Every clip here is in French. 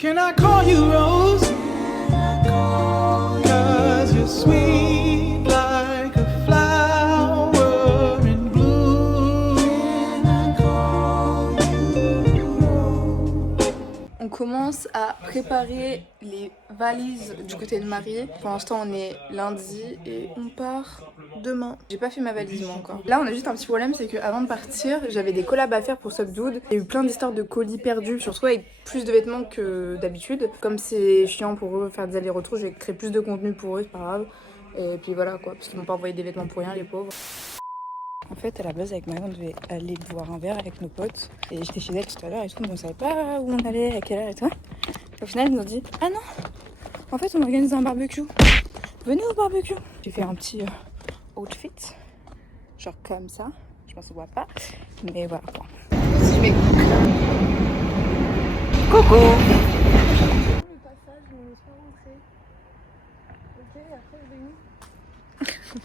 Can I call you Rose? 'Cause you're sweet like a flower in bloom. On commence à préparer les valises du côté de Marie. Pour l'instant on est lundi et on part demain. J'ai pas fait ma valise moi encore. Là on a juste un petit problème, c'est qu'avant de partir j'avais des collabs à faire pour Subdued. Il y a eu plein d'histoires de colis perdus. Je me suis retrouvée avec plus de vêtements que d'habitude. Comme c'est chiant pour eux faire des allers-retours, je vais créer plus de contenu pour eux, c'est pas grave. Et puis voilà quoi, parce qu'ils m'ont pas envoyé des vêtements pour rien les pauvres. En fait, à la base, avec Marie, on devait aller boire un verre avec nos potes. Et j'étais chez elle tout à l'heure et tout, mais on savait pas où on allait, à quelle heure et tout. Au final, ils nous ont dit « Ah non, en fait, on organise un barbecue. Venez au barbecue !» J'ai fait un petit outfit, genre comme ça. Je pense qu'on voit pas, mais voilà quoi. Coucou. Le passage, je ne suis pas rentrée. Ok, après, je vais où?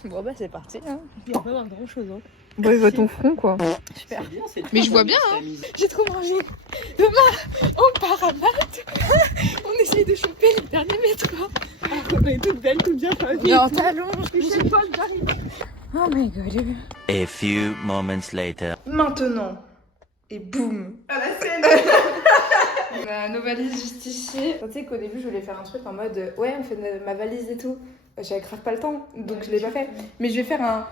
Bon bah c'est parti hein. Il n'y a pas grand chose hein. Bon il voit ton front quoi. Super. Mais je vois bien hein. J'ai trop mangé. Demain on part à Malte. On essaye de choper le dernier métro. On est toutes belles, toutes bien familles. Mais en talons. Michel Paul, j'arrive. Oh my god. A few moments later. Maintenant. Et boum. À la scène. On a nos valises juste ici. Tu sais qu'au début je voulais faire un truc en mode ouais on fait ma valise et tout. J'avais grave pas le temps, donc je l'ai pas fait. Mais je vais faire un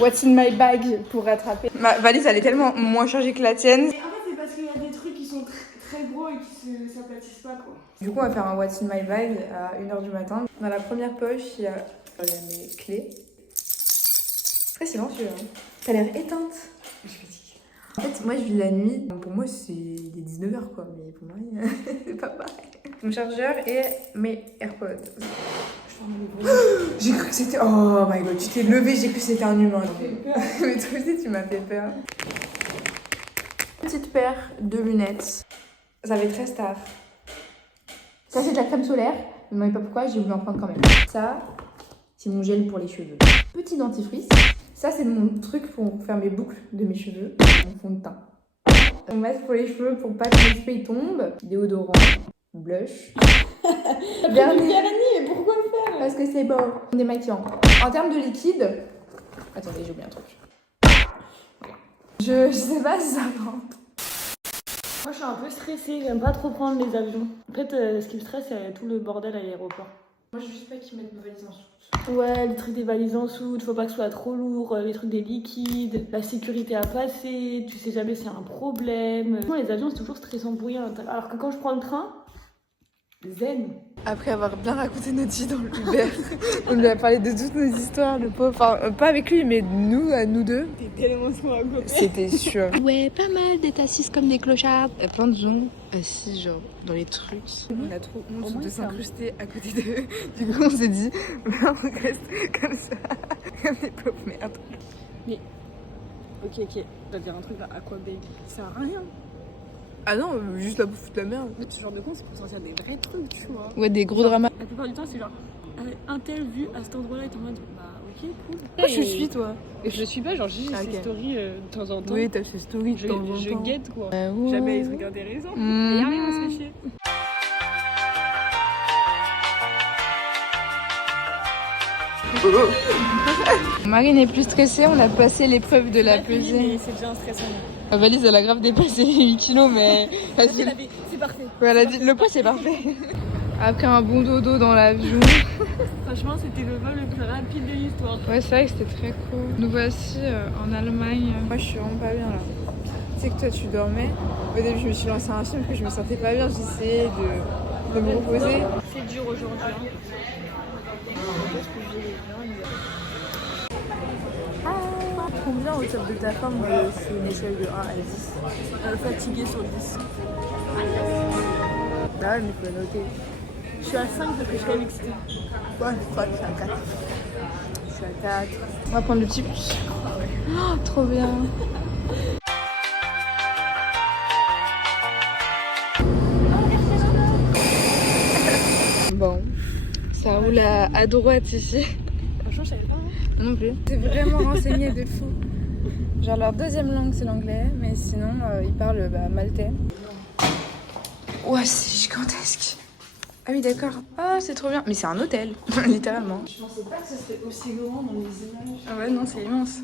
What's in my bag pour rattraper. Ma valise elle est tellement moins chargée que la tienne. Et en fait c'est parce qu'il y a des trucs qui sont très gros et qui s'aplatissent pas quoi. Du coup on va faire un What's in my bag à 1h du matin. Dans la première poche il y a mes clés. Très silencieux hein. T'as l'air éteinte. Je suis fatiguée. En fait moi je vis la nuit. Pour moi c'est il est 19h quoi, mais pour moi c'est pas pareil. Mon chargeur et mes AirPods. J'ai cru que c'était... Oh my god, tu t'es levé, j'ai cru que c'était un humain. Mais toi aussi, tu m'as fait peur. Petite paire de lunettes. Ça fait très star. Ça, c'est de la crème solaire. Ne me demandez pas pourquoi, j'ai voulu en prendre quand même. Ça, c'est mon gel pour les cheveux. Petit dentifrice. Ça, c'est mon truc pour faire mes boucles de mes cheveux. Mon fond de teint. Mon masque pour les cheveux pour pas que mes cheveux tombent. Déodorant. Blush. Dernier. Et pourquoi le faire? Parce que c'est beau. Démaquillant. En termes de liquide... Attendez, j'ai oublié un truc. Je sais pas si ça va. Moi je suis un peu stressée, j'aime pas trop prendre les avions. En fait ce qui me stresse c'est tout le bordel à l'aéroport. Moi je sais pas qu'ils mettent mes valises en soute. Ouais, les trucs des valises en soute, faut pas que ce soit trop lourd, les trucs des liquides, la sécurité à passer, tu sais jamais s'il y a un problème. Moi les avions c'est toujours stressant pour rien. Alors que quand je prends le train, zen. Après avoir bien raconté notre vie dans le Uber, on lui a parlé de toutes nos histoires, le pauvre. Enfin, pas avec lui, mais nous, à nous deux. T'es tellement souvent à côté. C'était sûr. Ouais, pas mal d'être assises comme des clochards. Il y a plein de gens assis, genre, dans les trucs. On a trop honte de s'incruster à côté d'eux. Du coup, on s'est dit, on reste comme ça, comme des pauvres merdes. Mais, ok, je vais te dire un truc là, Aquababe, ça sert à rien. Ah non, juste la bouffe de la merde. Ce genre de con, c'est pour sortir des vrais trucs, tu vois. Ouais, des gros dramas. La plupart du temps, c'est genre, un tel vu à cet endroit-là, et t'es en mode, bah ok, cool. Moi, je suis toi. Et je suis pas, genre, j'ai Ah, ces ok. stories de temps en temps. Oui, t'as ces stories de temps en temps. Je guette quoi. Ouais. Jamais les trucs intéressants. Et y'a rien, on se fait chier. Marie n'est plus stressée, on a passé l'épreuve de la Fini, pesée. mais c'est déjà un stressant. La valise, elle a grave dépassé les 8 kilos, mais... C'est parfait. Ouais, elle a dit, le poids, c'est parfait. Après un bon dodo dans l'avion. Franchement, c'était le vol le plus rapide de l'histoire. Ouais, c'est vrai que c'était très cool. Nous voici en Allemagne. Moi, je suis vraiment pas bien là. Tu sais que toi, tu dormais. Au début, je me suis lancée un film parce que je me sentais pas bien. J'essayais de me reposer. C'est dur aujourd'hui. Combien au top de ta forme c'est une échelle de 1 à 10 Fatiguée sur 10. Bah ouais, mais faut noter. Je suis à 5 parce que je suis quand même excitée. Ouais, je crois que je suis à 4. Je suis à 4. On va prendre le petit bus. Oh, trop bien. Bon, ça roule à droite ici. Franchement, je savais pas. Moi non plus. C'est vraiment renseigné de fou. Genre leur deuxième langue c'est l'anglais, mais sinon ils parlent maltais. Ouais, c'est gigantesque. Ah oui, d'accord. Ah, c'est trop bien. Mais c'est un hôtel, littéralement. Je pensais pas que ça serait aussi grand dans les images. Ah ouais, non, c'est immense.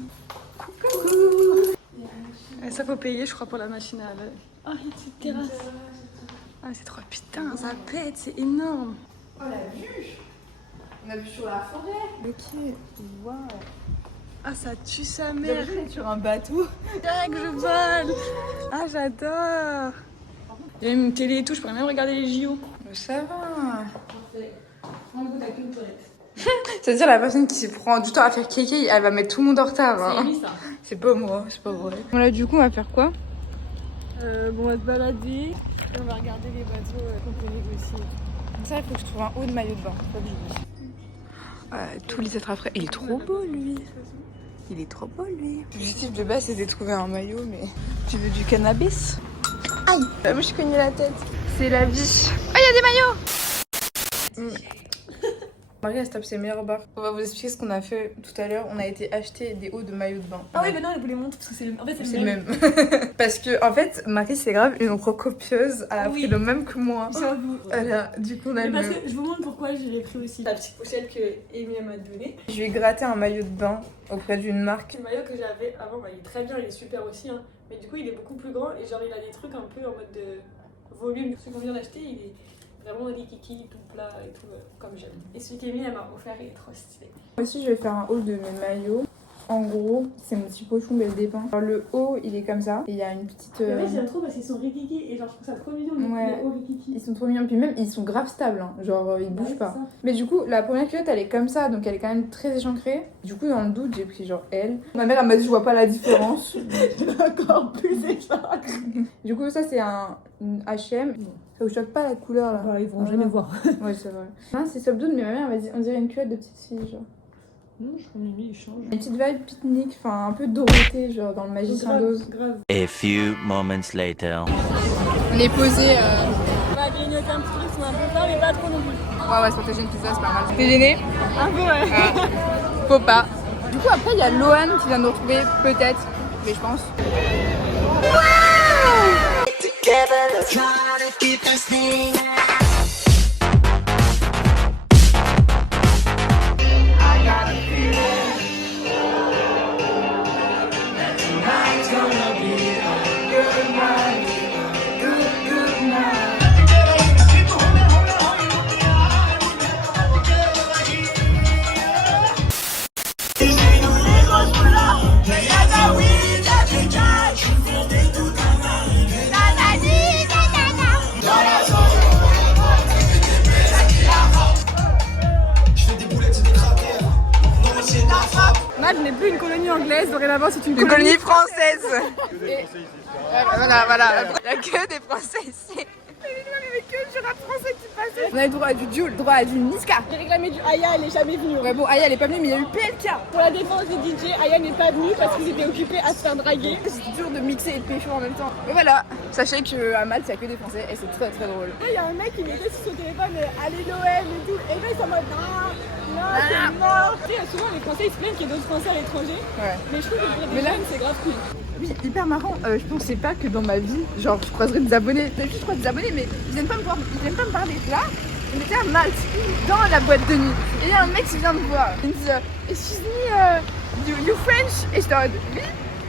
Et ça faut payer, je crois, pour la machine à laver. Oh, il y a une petite terrasse. Ah, c'est trop putain. Ça pète, c'est énorme. Oh, la vue. On a vu sur la forêt. Ok, waouh. Ah, ça tue sa mère. Sur un bateau. Direct, je vole. Ah, j'adore. Il y a une télé et tout, je pourrais même regarder les JO. Ça va. Parfait. En gros, t'as qu'une toilette. C'est-à-dire la personne qui se prend du temps à faire kéké, elle va mettre tout le monde en retard. Hein. C'est Amy, ça. C'est pas moi, c'est pas vrai. Bon là du coup on va faire quoi? Bon, on va se balader et on va regarder les bateaux qu'on peut négocier. Ça il faut que je trouve un haut de maillot de bain, faut pas que j'oublie. Tous les êtres après. Il est trop beau lui. Il est trop beau lui. L'objectif de base c'était de trouver un maillot mais... Tu veux du cannabis? Aïe! Moi je suis cognée la tête. C'est la vie. Oh il y a des maillots! Marie elle se tape ses meilleurs bars. On va vous expliquer ce qu'on a fait tout à l'heure. On a été acheter des hauts de maillot de bain. Ah oui, mais non, elle voulait montrer parce que c'est le... En fait, C'est le même. Parce que en fait, Marie c'est grave une recopieuse. Elle a Oui. pris le même que moi. J'avoue. Du coup on a Mais le parce même. que je vous montre pourquoi je l'ai pris aussi. La petite pochette que Amy m'a donnée. Je lui ai gratté un maillot de bain auprès d'une marque. Le maillot que j'avais avant, bah, il est très bien, il est super aussi. Hein. Mais du coup, il est beaucoup plus grand et genre, il a des trucs un peu en mode de volume. Ce qu'on vient d'acheter, il est vraiment rikiki, tout plat et tout, comme j'aime. Et celui qu'Amy, elle m'a offert, il est trop stylé. Moi aussi, je vais faire un haul de mes maillots. En gros, c'est mon petit pochon Belle des Pins. Alors, le haut, il est comme ça. Et il y a une petite. Mais j'aime trop parce qu'ils sont rikiki et genre, je trouve ça trop mignon, Ouais. les hauts rikiki. Ils sont trop mignons. Puis même, ils sont grave stables. Hein. Genre, ils bougent Ouais, pas. c'est ça. Mais du coup, la première culotte, elle est comme ça. Donc, elle est quand même très échancrée. Du coup, dans le doute, j'ai pris genre elle. Ma mère, elle m'a dit, je vois pas la différence. Encore plus éclairé. Du coup, ça, c'est un HM. Ça vous choque pas la couleur là? Ils vont Ah, jamais non. voir. Ouais, c'est vrai. Non, c'est Subdued, mais ma mère m'a dit, on dirait une culotte de petite fille, genre. Non, je crois que Mimi, il change. Une petite vibe pique-nique, enfin un peu Dorothée, genre dans le Magicien d'Oz. Grave. A few moments later. On est posé. On va grignoter un petit truc, on a un peu peur, mais pas trop non plus. Ouais, se partager une pizza, c'est pas mal. T'es gêné? Un peu, ouais. Faut pas. Du coup, après, il y a Lohan qui vient de nous retrouver, peut-être, mais je pense. Malte n'est plus une colonie anglaise, dorénavant c'est une Une colonie française. Voilà. Il n'y a que des Français ici. On a le droit à du Jules, droit à du Niska. J'ai réclamé du Aya, elle est jamais venue. Ouais, bon, Aya elle est pas venue, mais il y a eu PLK. Pour la défense des DJ, Aya n'est pas venue parce qu'ils étaient occupés à se faire draguer. C'est dur de mixer et de pécho en même temps. Mais voilà, sachez qu'à Malte, il n'y a que des Français et c'est très très drôle. Il y a un mec qui mettait sur son téléphone allez l'OM et tout. Et là ils sont en mode non, c'est mort. Tu sais, souvent les Français ils se plaignent qu'il y ait d'autres Français à l'étranger. Ouais. Mais je trouve que pour Mais des là- jeunes c'est grave cool. Oui, hyper marrant. Je pensais pas que dans ma vie, genre, je croiserais des abonnés. D'habitude, je croise des abonnés, mais ils viennent pas me voir. Ils viennent pas me parler. Là, on était à Malte, dans la boîte de nuit. Et il y a un mec qui vient me voir. Il me dit excuse me, you French? Et je te dis oui.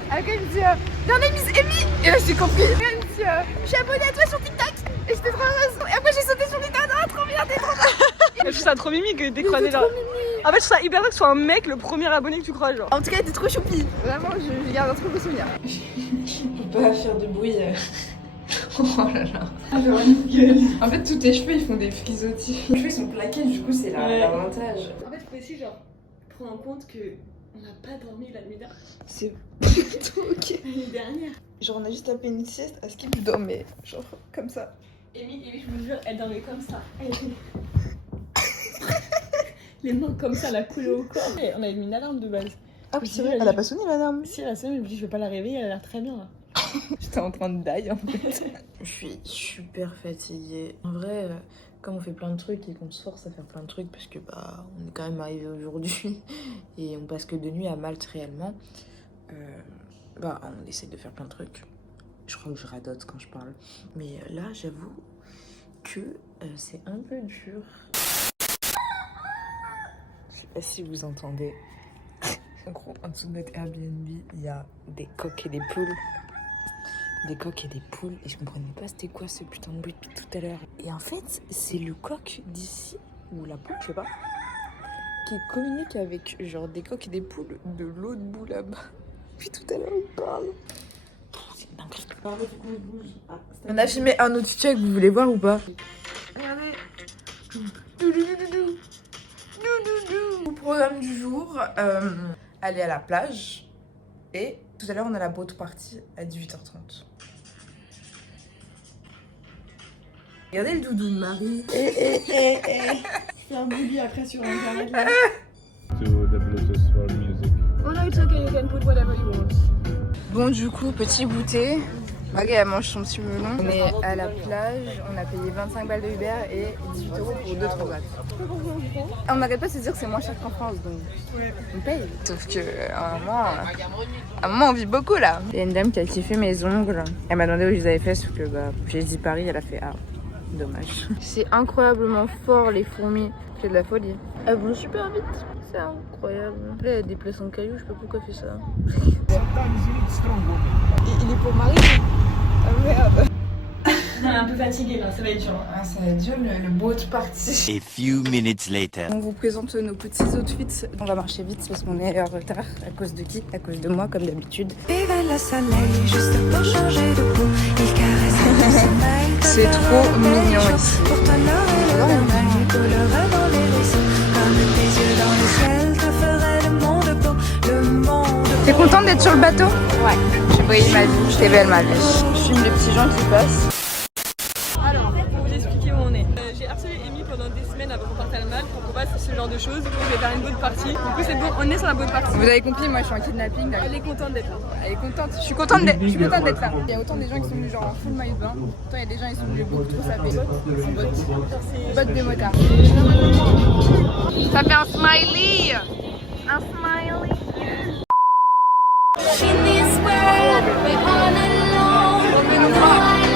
Après, il me dit your name is Amy. Et là, j'ai compris. Et il me dit je suis abonnée à toi sur TikTok. Et j'étais trop heureuse. Et après, j'ai sauté sur TikTok. Ah, trop bien, t'es trop bien. Je trouve ça trop mimi que t'aies croisé genre. En fait je trouve ça hyper vrai que ce soit un mec le premier abonné que tu crois genre. En tout cas, t'es trop choupi. Vraiment, je garde un trop beau souvenir. Je peux pas faire de bruit. Oh là là. En fait, tous tes cheveux ils font des frisottis. Les cheveux ils sont plaqués, du coup, c'est Ouais. l'avantage. En fait faut aussi genre prendre en compte que on n'a pas dormi la nuit dernière. C'est plutôt ok. L'année dernière. Genre, on a juste tapé une sieste à ce qu'il dormait. Genre, comme ça. Amy, je vous jure, elle dormait comme ça. Elle était... Les mains comme ça, la coulée au corps. Et on avait mis une alarme de base. Ah oui, c'est vrai, elle a pas sonné l'alarme. Si, la semaine, je me dis, je vais pas la réveiller, elle a l'air très bien là. J'étais en train de die en fait. Je suis super fatiguée. En vrai, comme on fait plein de trucs et qu'on se force à faire plein de trucs, parce que bah, on est quand même arrivé aujourd'hui et on passe que 2 nuits à Malte réellement, bah, on essaie de faire plein de trucs. Je crois que je radote quand je parle. Mais là, j'avoue, que c'est un peu dur. Je sais pas si vous entendez. En gros, en dessous de notre Airbnb, il y a des coqs et des poules. Des coqs et des poules. Et je comprenais pas c'était quoi ce putain de bruit depuis tout à l'heure. Et en fait, c'est le coq d'ici, ou la poule, je sais pas, qui communique avec genre des coqs et des poules de l'autre bout là-bas. Puis tout à l'heure, il parle. C'est une dinguerie. On a filmé un autre check, vous voulez voir ou pas? Regardez. Au programme du jour, aller à la plage. Et tout à l'heure, on a la boat party à 18h30. Regardez le doudou de Marie. Fais un bully après sur internet là. To the Bluetooth for music. Oh no, it's okay, you can put whatever you want. Bon, du coup, petit goûter. Marie, elle mange son petit melon. On est à la plage, on a payé 25 balles de Uber et 18 € pour 2 transats. On n'arrête pas de se dire que c'est moins cher qu'en France, donc on paye. Sauf que à un moment, on vit beaucoup là. Il y a une dame qui a kiffé mes ongles. Elle m'a demandé où je les avais fait, sauf que j'ai dit Paris, elle a fait ah, dommage. C'est incroyablement fort les fourmis, c'est de la folie. Elles vont super vite, c'est incroyable. Là, il y a des places en cailloux, je sais pas pourquoi elle fait ça. Il est pour Marie. Ah merde. On est un peu fatigué là, ça va être dur. Ah, ça va être dur le boat party. A few minutes later. On vous présente nos petits outfits. On va marcher vite parce qu'on est en retard. À cause de qui? À cause de moi, comme d'habitude. C'est trop mignon ici. T'es contente d'être sur le bateau? Ouais. J'ai brillé ma vie. T'es belle ma vie. Je filme les petits gens qui passent. Alors, pour vous expliquer où on est. J'ai harcelé Amy pendant des semaines avant qu'on parte à Alma pour qu'on fasse ce genre de choses. Donc je vais faire une boat party. Du coup c'est bon, on est sur la boat party. Vous avez compris, moi je suis en kidnapping. Là. Elle est contente d'être là. Elle est contente. Je suis contente d'être là. Il y a autant des gens qui sont venus genre en full maillot de bain. Autant il y a des gens qui sont venus beaucoup trop sapés. Botte de motard. Ça fait un smiley. Un smiley. In this world, we're all alone. I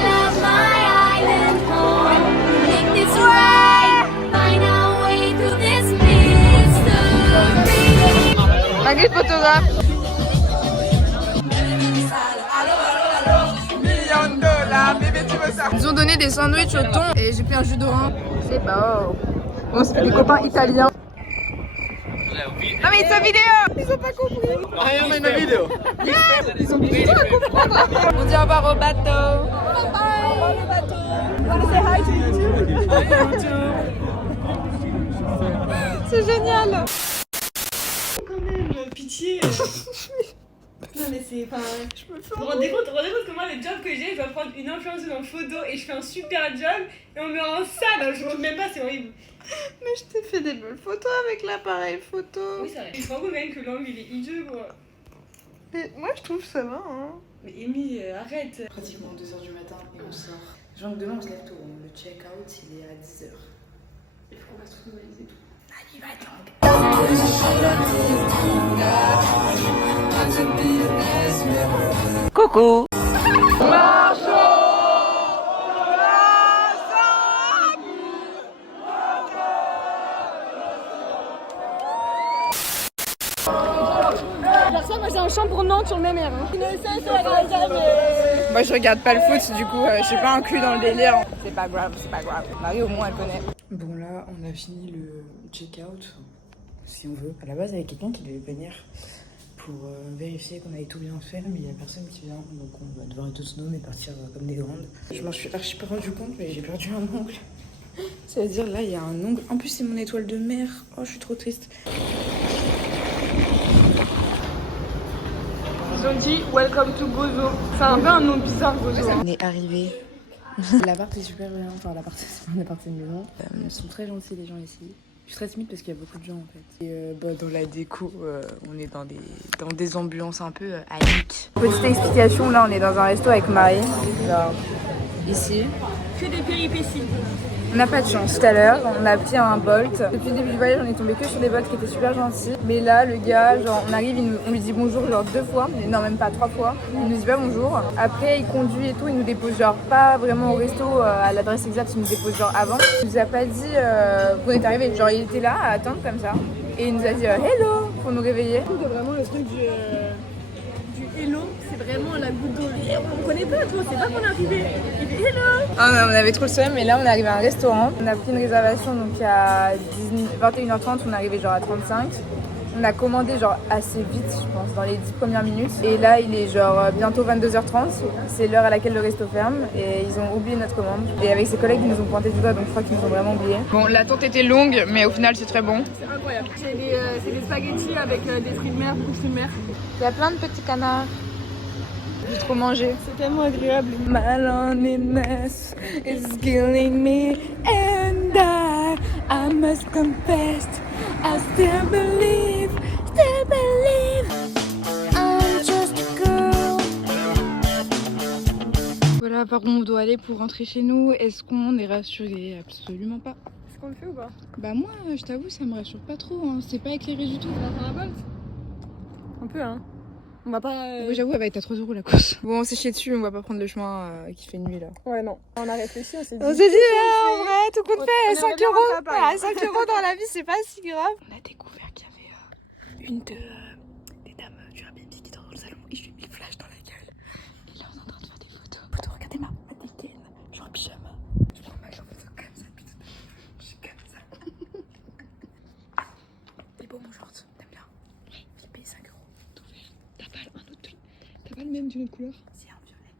love my island home. Make this right, find our way through this mystery. Maggie photographe. Ils nous ont donné des sandwichs au thon et j'ai pris un jus d'orange. C'est beau. Bon, c'est des copains italiens. Non mais it's a vidéo. Ils ont pas compris. I am in a video. Ils ont plus à comprendre. On dit au revoir au bateau. Bye bye. Au revoir le bateau. On say hi to YouTube. C'est génial. Quand même, pitié. Non mais c'est enfin. Vous vous rendez compte que moi le job que j'ai, je dois prendre une influenceuse en photo et je fais un super job et on me rend ça, je ne même pas, c'est horrible. Mais je t'ai fait des belles photos avec l'appareil photo. Oui c'est vrai. Je me rends compte quand même que l'angle il est hideux quoi. Mais moi je trouve ça va hein. Mais Amy, arrête. Pratiquement 2h du matin et on sort. Genre demain on se lève tôt, le check-out il est à 10h. Il faut qu'on fasse tout normaliser tout. Allez va donc. Coucou. Moi j'ai un chambre Nantes sur le même air. Moi je regarde pas le foot du coup je suis pas inclus dans le délire. C'est pas grave, c'est pas grave. Marie au moins elle connaît. Bon là on a fini le check-out. Si on veut. À la base il y avait quelqu'un qui devait venir pour vérifier qu'on avait tout bien fait mais il y a personne qui vient donc on va devoir être autonomes et partir comme des grandes. Je m'en suis archi pas rendu compte mais j'ai perdu un ongle. Ça veut dire là il y a un ongle. En plus c'est mon étoile de mer. Oh je suis trop triste. Ils ont dit welcome to Gozo. C'est un peu un nom bizarre Gozo. On est arrivé. L'appart est super bien. Enfin l'appart c'est pas un appart, c'est une maison. Ils sont très gentils les gens ici. Je suis très timide parce qu'il y a beaucoup de gens en fait. Et dans la déco, on est dans des ambulances un peu Annick. Petite explication, là on est dans un resto avec Marie. Genre, ici. Que des péripéties. On n'a pas de chance. Tout à l'heure, on a pris un Bolt. Depuis le début du voyage, on est tombé que sur des Bolts qui étaient super gentils. Mais là, le gars, genre, on arrive, on lui dit bonjour genre 2 fois. Non, même pas 3 fois. Il nous dit pas bonjour. Après, il conduit et tout. Il nous dépose genre pas vraiment au resto à l'adresse exacte. Il nous dépose genre avant. Il nous a pas dit qu'on est arrivé. Genre, il était là à attendre comme ça. Et il nous a dit hello pour nous réveiller. C'est vraiment le truc du hello, c'est vraiment la goutte d'eau. On connaît pas, toi, c'est pas qu'on est arrivé. Il dit hello. Ah non, on avait trop le seum, mais là on est arrivé à un restaurant. On a pris une réservation donc à 21h30, on est arrivé genre à 35. On a commandé genre assez vite, je pense, dans les 10 premières minutes. Et là il est genre bientôt 22h30, c'est l'heure à laquelle le resto ferme. Et ils ont oublié notre commande. Et avec ses collègues ils nous ont pointé du doigt, donc je crois qu'ils nous ont vraiment oublié. Bon, l'attente était longue, mais au final c'est très bon. C'est incroyable. C'est des spaghettis avec des fruits de mer, beaucoup de fruits de mer. Il y a plein de petits canards. J'ai trop mangé. C'est tellement agréable. My loneliness is killing me and I must confess I still believe I'm just a girl. Voilà par où on doit aller pour rentrer chez nous. Est-ce qu'on est rassuré? Absolument pas. Est-ce qu'on le fait ou pas? Bah moi je t'avoue ça me rassure pas trop hein. C'est pas éclairé du tout. On va faire un Bolt? Un peu hein. On va pas... Ouais, j'avoue elle va être à 3 € la course. Bon on s'est chié dessus, on va pas prendre le chemin qui fait nuit là. Ouais non. On a réfléchi, on s'est dit... On s'est dit en vrai tout compte fait 5 bien rentré à €. Paris. Voilà, 5 € dans la vie c'est pas si grave. On a découvert qu'il y avait une des dames du Airbnb qui était dans le salon et je lui ai mis le flash dans la gueule. Et là on est en train de faire des photos. Regardez ma dégaine, je suis en pyjama. Je prends ma jambe comme ça, putain. Je suis comme ça. T'es beau mon short, t'aimes bien? Oui. J'ai payé 5 €. Tout vert. T'as pas un autre truc? T'as pas le même d'une autre couleur? C'est un violet.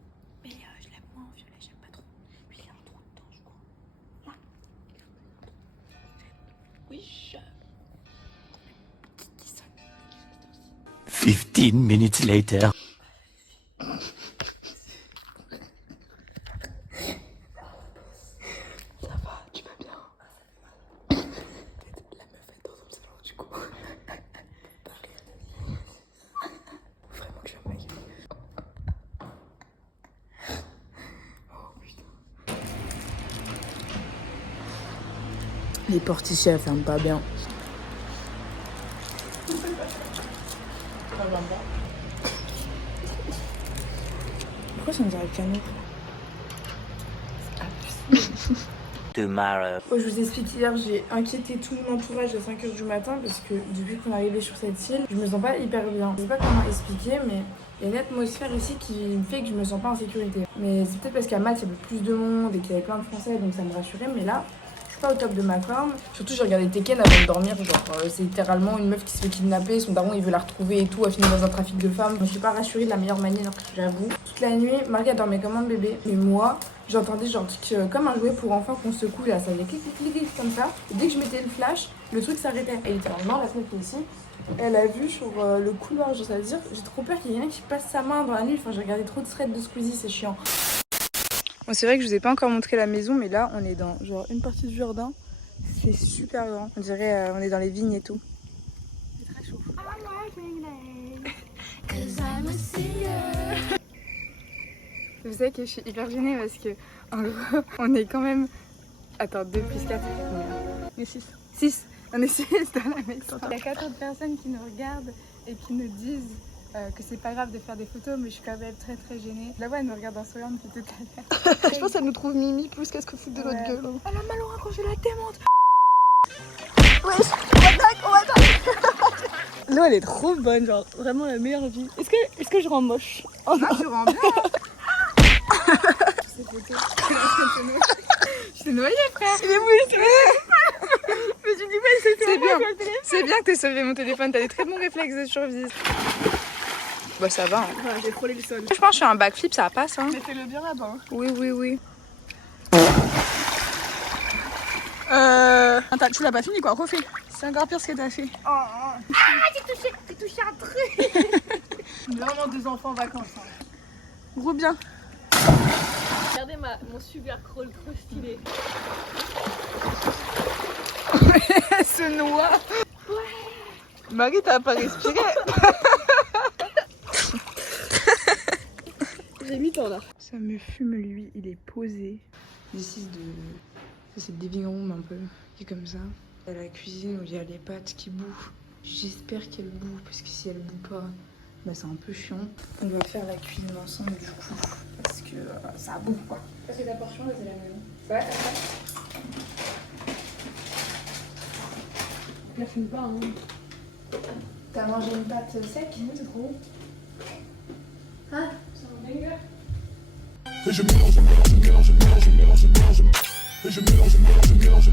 Mais je l'aime moins en violet, j'aime pas trop. Lui il a un trou dedans je crois. Là. Oui, 15 minutes later. Ça va, tu vas bien? La meuf est dans le salon du coup. Vraiment que je me maquille. Oh putain. Les portes ici elles ferment pas bien. Pourquoi ça me dirait le piano? Tomorrow. Oh, je vous explique, hier j'ai inquiété tout mon entourage à 5 h du matin parce que depuis qu'on est arrivé sur cette île, je me sens pas hyper bien. Je sais pas comment expliquer, mais il y a une atmosphère ici qui me fait que je me sens pas en sécurité. Mais c'est peut-être parce qu'à Malte il y avait plus de monde et qu'il y avait plein de Français donc ça me rassurait, mais là je suis pas au top de ma forme. Surtout j'ai regardé Tekken avant de dormir, genre c'est littéralement une meuf qui se fait kidnapper, son daron il veut la retrouver et tout, a fini dans un trafic de femmes. Donc je suis pas rassurée de la meilleure manière, j'avoue. Toute la nuit, Marie dormait comme un bébé, mais moi j'entendais genre comme un jouet pour enfants qu'on secoue là, ça faisait clic clic clic comme ça. Et dès que je mettais le flash, le truc s'arrêtait. Et littéralement la fenêtre ici, elle a vu sur le couloir, je sais dire, j'ai trop peur qu'il y ait quelqu'un qui passe sa main dans la nuit. Enfin j'ai regardé trop de threads de Squeezie, c'est chiant. Bon c'est vrai que je vous ai pas encore montré la maison, mais là on est dans genre une partie du jardin. C'est super grand. On dirait on est dans les vignes et tout. C'est très chaud. Vous savez que je suis hyper gênée parce que en gros on est quand même... Attends, 2 plus 4, Mais 6. 6. On est 6 dans la maison. Il y a 4 autres personnes qui nous regardent et qui nous disent que c'est pas grave de faire des photos, mais je suis quand même très très gênée. Là-bas elle me regarde en souriant depuis tout à l'heure. Je pense qu'elle nous trouve Mimi plus qu'à ce que fout de notre gueule. Ah la Malora quand je la démonte. L'eau elle est trop bonne, genre vraiment la meilleure vie. Est-ce que je rends moche? Oh non, tu rends bien. Je t'ai noyé frère. Il est mouillé. Mais tu dis pas, C'est bien. C'est bien que t'aies sauvé mon téléphone, t'as des très bons réflexes de survie. Bah ça va. Hein. Voilà, j'ai frôlé le sol. Je pense que je fais un backflip, ça passe. Hein. Mais fais-le bien là-bas. Oui, oui, oui. Attends, tu l'as pas fini quoi, refais. C'est encore pire ce que t'as fait. Oh. Ah, j'ai touché un truc. Vraiment 2 enfants en vacances. Hein. Gros bien. Regardez mon super crawl trop stylé. Elle se noie. Ouais. Marie, t'as pas respiré. J'ai 8 ans là. Ça me fume lui, il est posé. J'essaie C'est le living room un peu, qui est comme ça. Il y a la cuisine où il y a les pâtes qui bouffent. J'espère qu'elles bouffent parce que si elles bouffent pas, bah c'est un peu chiant. On va faire la cuisine ensemble du coup parce que ça bouffe quoi. Parce que ta portion là c'est la même. Ouais. La fume pas, hein. T'as mangé une pâte sec? Oui, c'est trop bon. Hein? C'est un banger.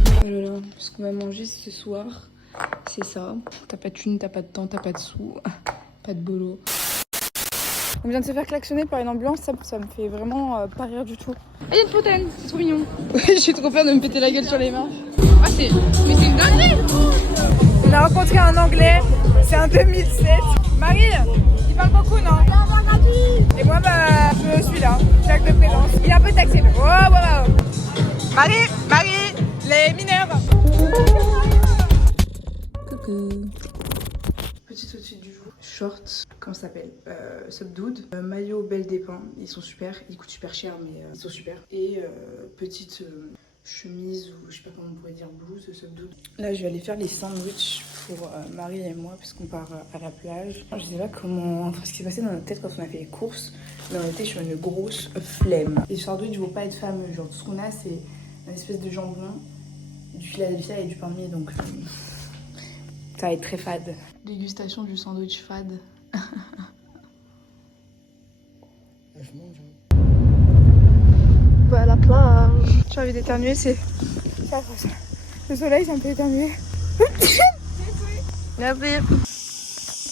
Oh là là, ce qu'on va manger ce soir, c'est ça. T'as pas de thune, t'as pas de temps, t'as pas de sous, pas de boulot. On vient de se faire klaxonner par une ambulance, ça me fait vraiment pas rire du tout. Ah, il y a une fontaine, c'est trop mignon. J'ai trop peur de me péter la gueule sur les marches. Ah, mais c'est une dinguerie. On a rencontré un Anglais, c'est un 2007. Marie, il parle beaucoup, non? Et moi, bah, je suis là, chaque de présence. Il est un peu taxé, mais wow. Marie, les mineurs. Coucou. Petit outfit du jour. Shorts, comment ça s'appelle? Subdued. Maillot Belle des Pins, ils sont super. Ils coûtent super cher, mais ils sont super. Et petite chemise, ou je sais pas comment on pourrait dire, blouse Subdued. Là, je vais aller faire les sandwichs pour Marie et moi, parce qu'on part à la plage. Je sais pas comment, enfin, ce qui s'est passé dans notre tête quand on a fait les courses, mais on était sur une grosse flemme. Les sandwichs vont pas être fameux, genre tout ce qu'on a, c'est une espèce de jambon, du Philadelphia et du pain de mie, donc ça va être très fade. Dégustation du sandwich fade. On va à la plage. J'ai envie d'éternuer, c'est ça. Le soleil, c'est un peu éternué. Merci.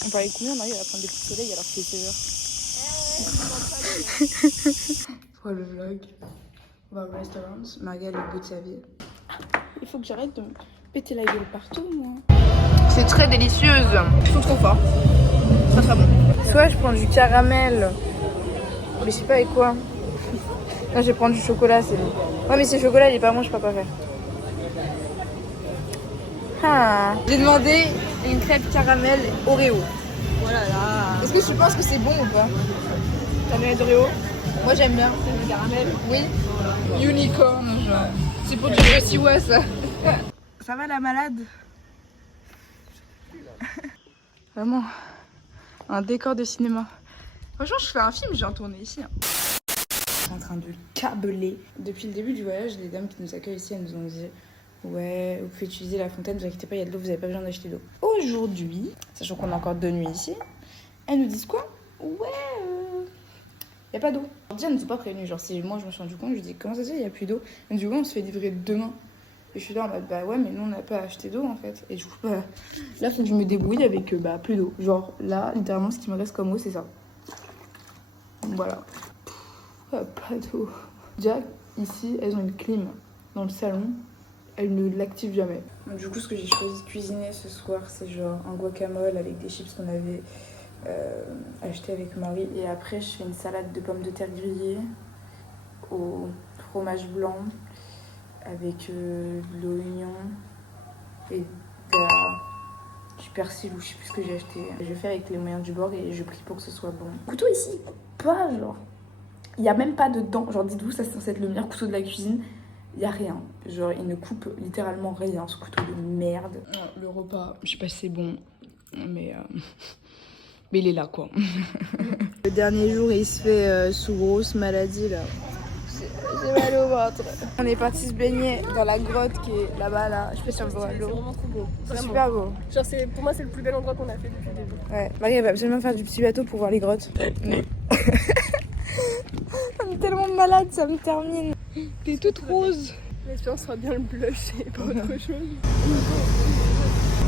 On parlait combien Marie, elle va prendre des coups de soleil alors que c'est 16h. Pour le vlog, on va au restaurant. Marie, elle est au bout de sa vie. Il faut que j'arrête de me péter la gueule partout, moi. C'est très délicieuse. Je trouve trop fort. Très très bon. Soit je prends du caramel, mais je sais pas avec quoi. Là, je vais prendre du chocolat. Ouais, mais ce chocolat, il est pas bon, je sais pas quoi faire. Ah. J'ai demandé une crêpe caramel Oreo. Voilà là. Est-ce que tu penses que c'est bon ou pas? Caramel d'Oreo. Moi, j'aime bien. C'est du caramel. Oui. Unicorn, genre. C'est pour du Rossiwa, ça. Ça va la malade? Vraiment, un décor de cinéma. Franchement, je fais un film, j'ai en tourné ici. Hein. Je suis en train de câbler. Depuis le début du voyage, les dames qui nous accueillent ici, elles nous ont dit ouais, vous pouvez utiliser la fontaine, vous inquiétez pas, il y a de l'eau, vous n'avez pas besoin d'acheter d'eau. Aujourd'hui, sachant qu'on a encore 2 nuits ici, elles nous disent quoi? Ouais, y a pas d'eau. Déjà, elles ne nous ont pas prévenus. Genre, si moi je me suis rendu compte, je dis comment ça se fait, il y a plus d'eau? Elles nous disent ouais, on se fait livrer demain. Et je suis là en mode bah ouais, mais nous on n'a pas acheté d'eau en fait. Et du coup, bah là, faut que je me débrouille avec bah plus d'eau. Genre là, littéralement, ce qui me reste comme eau, c'est ça. Donc, voilà. Pas d'eau. Déjà, ici, elles ont une clim dans le salon. Elles ne l'activent jamais. Donc, du coup, ce que j'ai choisi de cuisiner ce soir, c'est genre un guacamole avec des chips qu'on avait acheté avec Marie. Et après, je fais une salade de pommes de terre grillées au fromage blanc avec de l'oignon et du persil ou je sais plus ce que j'ai acheté. Je vais faire avec les moyens du bord et je prie pour que ce soit bon. Le couteau ici, il coupe pas, genre. Il n'y a même pas de dents. Genre, dites-vous, ça c'est censé être le meilleur couteau de la cuisine. Il n'y a rien. Genre, il ne coupe littéralement rien, ce couteau de merde. Le repas, je sais pas si c'est bon, mais il est là, quoi. Le dernier jour, il se fait sous grosse maladie, là. J'ai mal au ventre. On est parti se baigner dans la grotte qui est là-bas, là. Je sais pas si on voit l'eau. C'est vraiment trop beau. C'est super beau. Genre, pour moi, c'est le plus bel endroit qu'on a fait depuis le début. Ouais, Marie, elle va absolument faire du petit bateau pour voir les grottes. On est tellement malade, ça me termine. T'es toute rose. L'espérance sera bien le blush et pas autre chose.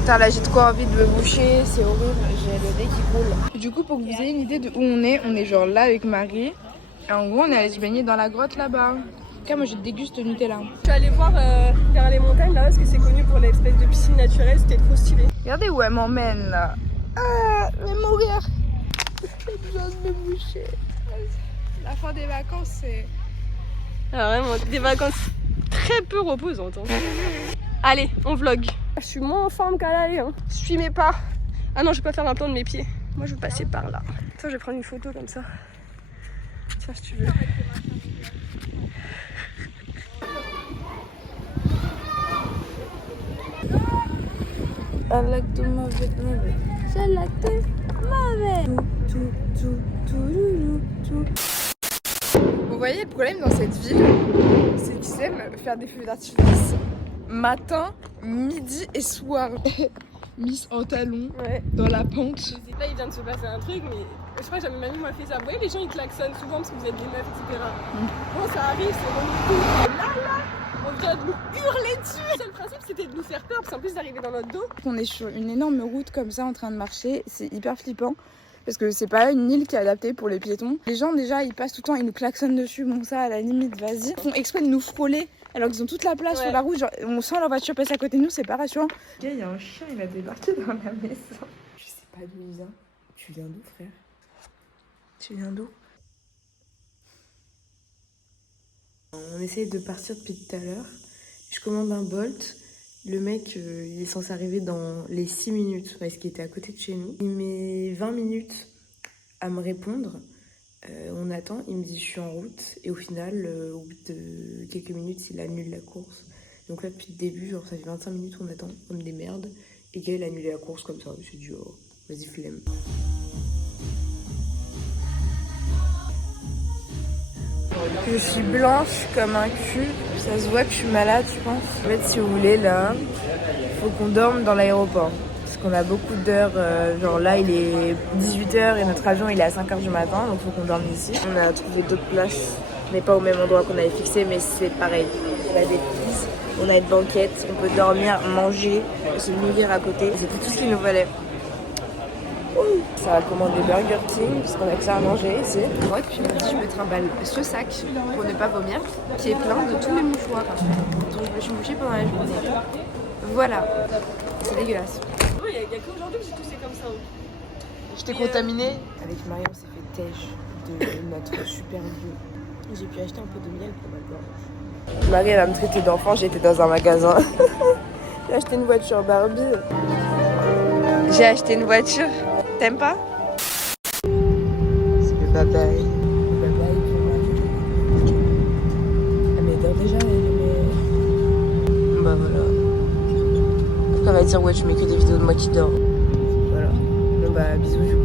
Putain, là j'ai de quoi envie de me boucher, c'est horrible, j'ai le nez qui coule. Du coup, pour que vous ayez une idée de où on est genre là avec Marie. Et en gros, on est allé se baigner dans la grotte là-bas. Car moi, je déguste le Nutella. Je suis allée voir vers les montagnes là parce que c'est connu pour l'espèce de piscine naturelle, c'était trop stylé. Regardez où elle m'emmène là. Ah, je vais mourir. J'ai besoin de me boucher. La fin des vacances, c'est. Alors vraiment, des vacances très peu reposantes. Hein. Allez, on vlog. Je suis moins en forme qu'à l'aller. Hein. Suis mes pas. Ah non, je vais pas faire un plan de mes pieds. Moi, je vais passer par là. Attends, je vais prendre une photo comme ça. Tiens, si tu veux. I like to move it. I like to move it. Vous voyez, le problème dans cette ville, c'est qu'ils aiment faire des feux d'artifice matin, midi et soir. Miss en talons, dans la pente. Là, il vient de se passer un truc, mais je crois que jamais ma vie m'a fait ça. Vous voyez, les gens ils klaxonnent souvent parce que vous êtes des meufs, etc. Bon, ça arrive, c'est bon. Là, on vient de nous hurler dessus. Le seul principe, c'était de nous faire peur, parce qu'en plus d'arriver dans notre dos. On est sur une énorme route comme ça en train de marcher, c'est hyper flippant. Parce que c'est pas une île qui est adaptée pour les piétons. Les gens déjà ils passent tout le temps, ils nous klaxonnent dessus, bon ça à la limite vas-y. Ils font exprès de nous frôler alors qu'ils ont toute la place sur la route, genre on sent leur voiture passer à côté de nous, c'est pas rassurant. Il y a un chien, il va débarquer dans la maison. Je sais pas d'où il vient. Tu viens d'où, frère? Tu viens d'où? On essaye de partir depuis tout à l'heure. Je commande un Bolt. Le mec, il est censé arriver dans les 6 minutes, parce qu'il était à côté de chez nous. Il met 20 minutes à me répondre. On attend, il me dit je suis en route. Et au final, au bout de quelques minutes, il annule la course. Donc là, depuis le début, genre ça fait 25 minutes qu'on attend, on me démerde. Et Gaël a annulé la course comme ça. Je me suis dit, oh, vas-y, flemme. Je suis blanche comme un cul. Ça se voit que je suis malade, je pense. En fait, si vous voulez, là, il faut qu'on dorme dans l'aéroport. Parce qu'on a beaucoup d'heures. Genre là, il est 18h et notre avion, il est à 5h du matin. Donc il faut qu'on dorme ici. On a trouvé d'autres places, mais pas au même endroit qu'on avait fixé. Mais c'est pareil. On a des prises, on a une banquette. On peut dormir, manger, se nourrir à côté. C'était tout ce qu'il nous fallait. Ça va commander Burger King parce qu'on a que ça à manger ici. Ouais, puis il m'a dit je me trimballe ce sac pour ne pas vomir qui est plein de tous mes mouchoirs. Donc je me suis mouchée pendant la journée. Voilà, c'est dégueulasse. Il y a qu'aujourd'hui que j'ai toussé comme ça. Je t'ai contaminé. Avec Marie, on s'est fait têche de notre super vieux. J'ai pu acheter un peu de miel pour ma gorge. Marie, elle va me traiter d'enfant, j'étais dans un magasin. J'ai acheté une voiture Barbie. J'ai acheté une voiture. T'aimes pas? C'est le babaï. Le babaï pour Marie. Ah mais dors déjà, mais... Bah voilà. Après elle va dire ouais tu mets que des vidéos de moi qui dors. Voilà. Bon bah bisous du coup.